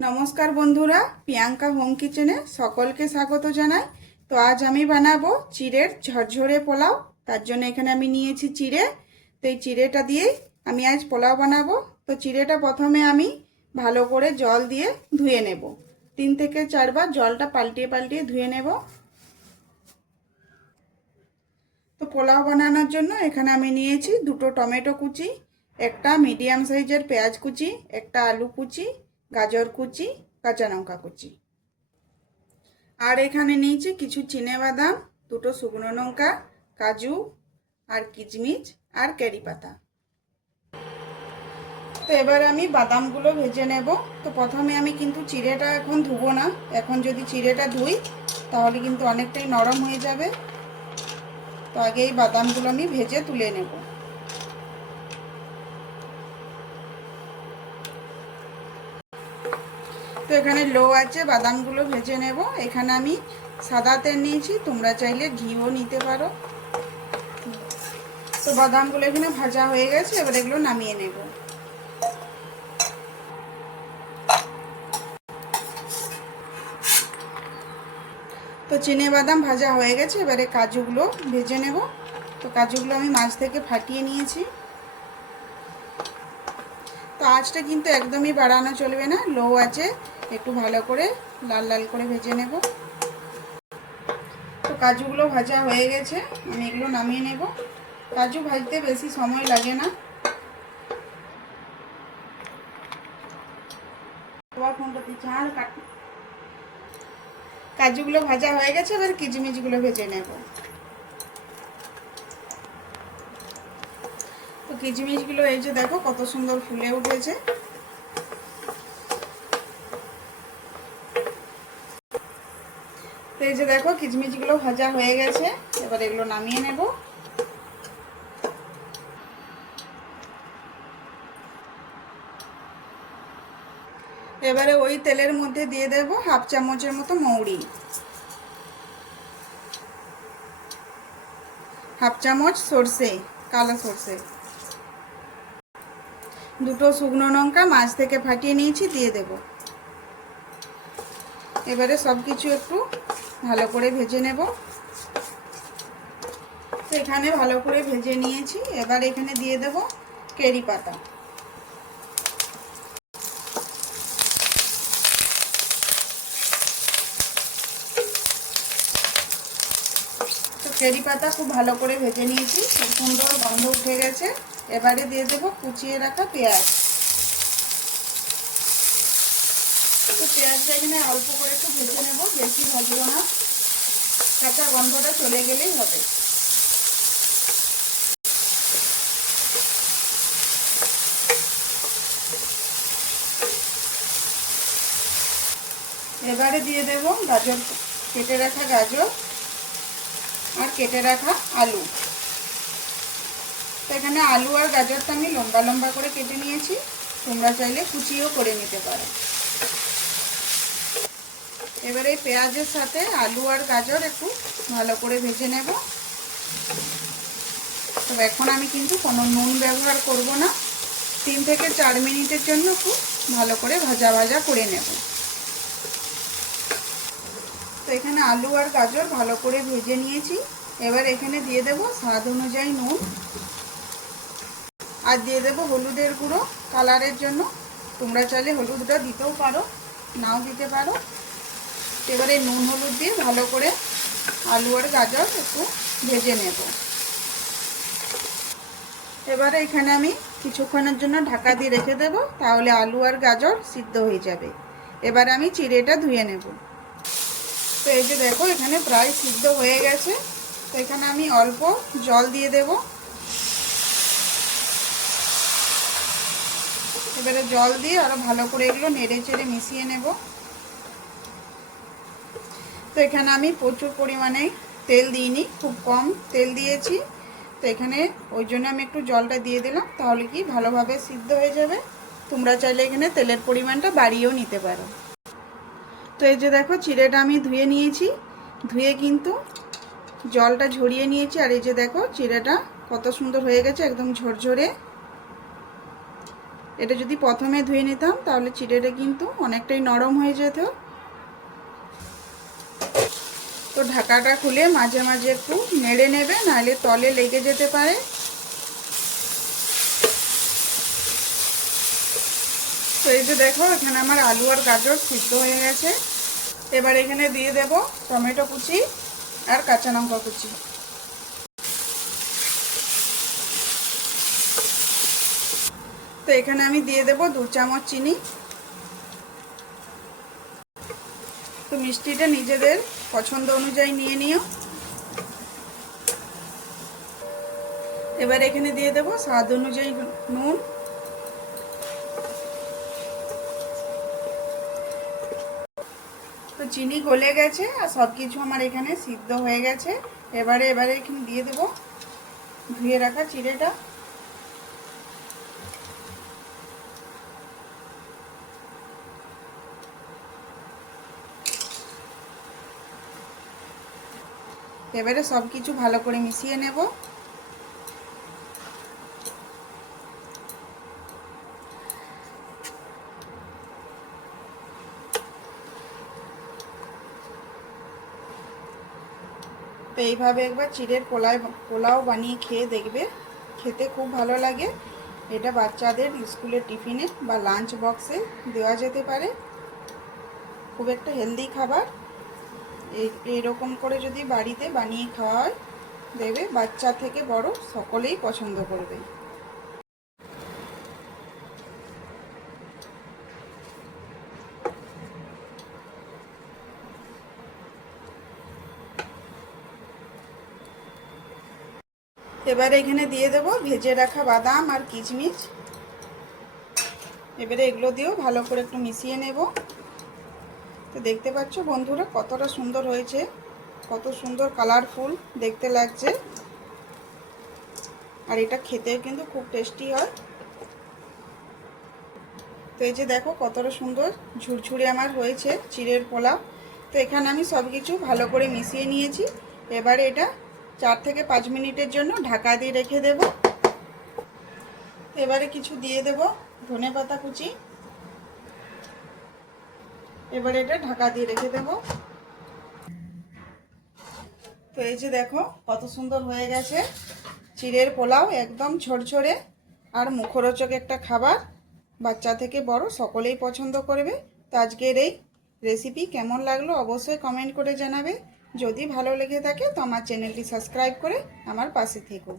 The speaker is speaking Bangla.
নমস্কার বন্ধুরা, প্রিয়াঙ্কা হোম কিচেনে সকলকে স্বাগত জানাই। তো আজ আমি বানাবো চিড়ের ঝরঝরে পোলাও। তার জন্য এখানে আমি নিয়েছি চিড়ে। তো এই চিড়েটা দিয়েই আমি আজ পোলাও বানাবো। তো চিড়েটা প্রথমে আমি ভালো করে জল দিয়ে ধুয়ে নেব। 3 থেকে 4 বার জলটা পাল্টিয়ে পাল্টিয়ে ধুয়ে নেব। তো পোলাও বানানোর জন্য এখানে আমি নিয়েছি 2টো টমেটো কুচি, একটা মিডিয়াম সাইজের পেঁয়াজ কুচি, একটা আলু কুচি, গাজর কুচি, কাঁচা লঙ্কা কুচি। আর এখানে নিয়েছি কিছু চিনেবাদাম, 2টো শুকনো লঙ্কা, কাজু আর কিশমিশ আর কারি পাতা। তো এবার আমি বাদামগুলো ভেজে নেব। তো প্রথমে আমি কিন্তু চিড়েটা এখন ধুবো না। এখন যদি চিড়েটা ধুই তাহলে কিন্তু অনেকটাই নরম হয়ে যাবে। তো আগে এই বাদামগুলো আমি ভেজে তুলে নেব। তো এখানে লো আছে, বাদামগুলো ভেজে নেব। এখানে আমি সাদা তেল নিয়েছি, তোমরা চাইলে ঘিও নিতে পারো। তো বাদামগুলো এখানে ভাজা হয়ে গেছে, এবার এগুলো নামিয়ে নেব। তো চিনে বাদাম ভাজা হয়ে গেছে, এবারে কাজুগুলো ভেজে নেব। তো কাজুগুলো আমি মাছ থেকে ফাটিয়ে নিয়েছি। তো আঁচটা কিন্তু একদমই বাড়ানো চলবে না, লো আছে, একটু ভালো করে লাল লাল করে ভেজে নেব। তো কাজুগুলো ভাজা হয়ে গেছে, আমি এগুলো নামিয়ে নেব। কাজু ভাজতে বেশি সময় লাগে না। কাজুগুলো ভাজা হয়ে গেছে, এবার কিশমিশগুলো ভেজে নেব। তো কিশমিশগুলো এই যে দেখো কত সুন্দর ফুলে উঠেছে। তো এই যে দেখো কিশমিশগুলো ভাজা হয়ে গেছে, এবার এগুলো নামিয়ে নেব। এবারে ওই তেলের মধ্যে দিয়ে দেব হাফ চামচের মতো মৌরি, হাফ চামচ সর্ষে, কালো সর্ষে, 2টো শুকনো লঙ্কা মাছ থেকে ফাটিয়ে নিয়েছি দিয়ে দেব। এবারে সব কিছু একটু ভালো করে ভেজে নেব। তো এখানে ভালো করে ভেজে নিয়েছি, এবার এখানে দিয়ে দেব কারি পাতা। তো কারি পাতা খুব ভালো করে ভেজে নিয়েছি, খুব সুন্দর গন্ধ উঠে গেছে। এবারে দিয়ে দেব কুচিয়ে রাখা পেঁয়াজ। তো পেঁয়াজটা এখানে অল্প করে একটু ভেজে নেব, বেশি ভাজবো না, কাঁচা গন্ধটা চলে গেলেই হবে। এবারে দিয়ে দেব গাজর, কেটে রাখা গাজর আর কেটে রাখা আলু। তো এখানে আলু আর গাজরটা আমি লম্বা লম্বা করে কেটে নিয়েছি, তোমরা চাইলে কুচিও করে নিতে পারো। এবারে পেঁয়াজের সাথে আলু আর গাজর একটু ভালো করে ভেজে নেব। তো এখন আমি কিন্তু কোনো নুন ব্যবহার করব না, 3 থেকে 4 মিনিটের জন্য একটু ভালো করে ভাজা ভাজা করে নেব। তো এখানে আলু আর গাজর ভালো করে ভেজে নিয়েছি, এবার এখানে দিয়ে দেব স্বাদ অনুযায়ী নুন আর দিয়ে দেব হলুদের গুঁড়ো কালারের জন্য। তোমরা চাইলে হলুদটা দিতেও পারো, নাও দিতে পারো। এবারে নুন হলুদ দিয়ে ভালো করে আলু আর গাজর একটু ভেজে নেব। এবারে এখানে আমি কিছুক্ষণের জন্য ঢাকা দিয়ে রেখে দেব, তাহলে আলু আর গাজর সিদ্ধ হয়ে যাবে। এবারে আমি চিড়েটা ধুয়ে নেব। তো এই যে দেখো এখানে প্রায় সিদ্ধ হয়ে গেছে। তো এখানে আমি অল্প জল দিয়ে দেব। এবারে জল দিয়ে আরো ভালো করে এগুলো নেড়ে চেড়ে মিশিয়ে নেব। তো এখানে আমি প্রচুর পরিমাণে তেল দিইনি, খুব কম তেল দিয়েছি। তো এখানে ওই জন্য আমি একটু জলটা দিয়ে দিলাম, তাহলে কি ভালোভাবে সিদ্ধ হয়ে যাবে। তোমরা চাইলে এখানে তেলের পরিমাণটা বাড়িয়েও নিতে পারো। তো এই যে দেখো চিড়েটা আমি ধুয়ে নিয়েছি, ধুয়ে কিন্তু জলটা ঝরিয়ে নিয়েছি। আর এই যে দেখো চিড়েটা কত সুন্দর হয়ে গেছে, একদম ঝরঝরে। এটা যদি প্রথমে ধুয়ে নিতাম তাহলে চিড়েটা কিন্তু অনেকটাই নরম হয়ে যেত। তো ঢাকাটা খুলে মাঝে মাঝে একটু নেড়ে নেবে, নাহলে তলে লেগে যেতে পারে। তো এই যে দেখো এখানে আমার আলু আর গাজর সিদ্ধ হয়ে গেছে। এবার এখানে দিয়ে দেব টমেটো কুচি আর কাঁচা লঙ্কা কুচি। তো এখানে আমি দিয়ে দেব 2 চামচ চিনি। তো মিষ্টিটা নিজেদের পছন্দ অনুযায়ী নিয়ে নিও। এবার এখানে দিয়ে দেব স্বাদ অনুযায়ী নুন। তো চিনি গলে গেছে আর সব কিছু আমার এখানে সিদ্ধ হয়ে গেছে। এবারে এখানে দিয়ে দেব ধুয়ে রাখা চিড়েটা। এবারে সব কিছু ভালো করে মিশিয়ে নেব। তো এইভাবে একবার চিড়ের পোলাও বানিয়ে খেয়ে দেখবে, খেতে খুব ভালো লাগে। এটা বাচ্চাদের স্কুলের টিফিনে বা লাঞ্চ বক্সে দেওয়া যেতে পারে। খুব একটা হেলদি খাবার। এইরকম করে যদি বাড়িতে বানিয়ে খাওয়া হয় দেখবে বাচ্চা থেকে বড় সকলেই পছন্দ করবে। এবারে এখানে দিয়ে দেব ভেজে রাখা বাদাম আর কিশমিশ। এবারে এগুলো দিয়েও ভালো করে একটু মিশিয়ে নেব। তো দেখতে পাচ্ছ বন্ধুরা কতটা সুন্দর হয়েছে, কত সুন্দর কালারফুল দেখতে লাগছে। আর এটা খেতেও কিন্তু খুব টেস্টি হয়। তো এই যে দেখো কতটা সুন্দর ঝুরঝুরে আমার হয়েছে চিড়ের পোলাও। তো এখানে আমি সব কিছু ভালো করে মিশিয়ে নিয়েছি। এবারে এটা 4 থেকে 5 মিনিটের জন্য ঢাকা দিয়ে রেখে দেব। এবারে কিছু দিয়ে দেব ধনেপাতা কুচি। এবারে এটা ঢাকা দিয়ে রেখে দেব। তো এই যে দেখো কত সুন্দর হয়ে গেছে চিড়ের পোলাও, একদম ঝরঝরে আর মুখরোচক একটা খাবার। বাচ্চা থেকে বড় সকলেই পছন্দ করবে। তো আজকের এই রেসিপি কেমন লাগলো অবশ্যই কমেন্ট করে জানাবে। যদি ভালো লেগে থাকে তো আমার চ্যানেলটি সাবস্ক্রাইব করে আমার পাশে থেকো।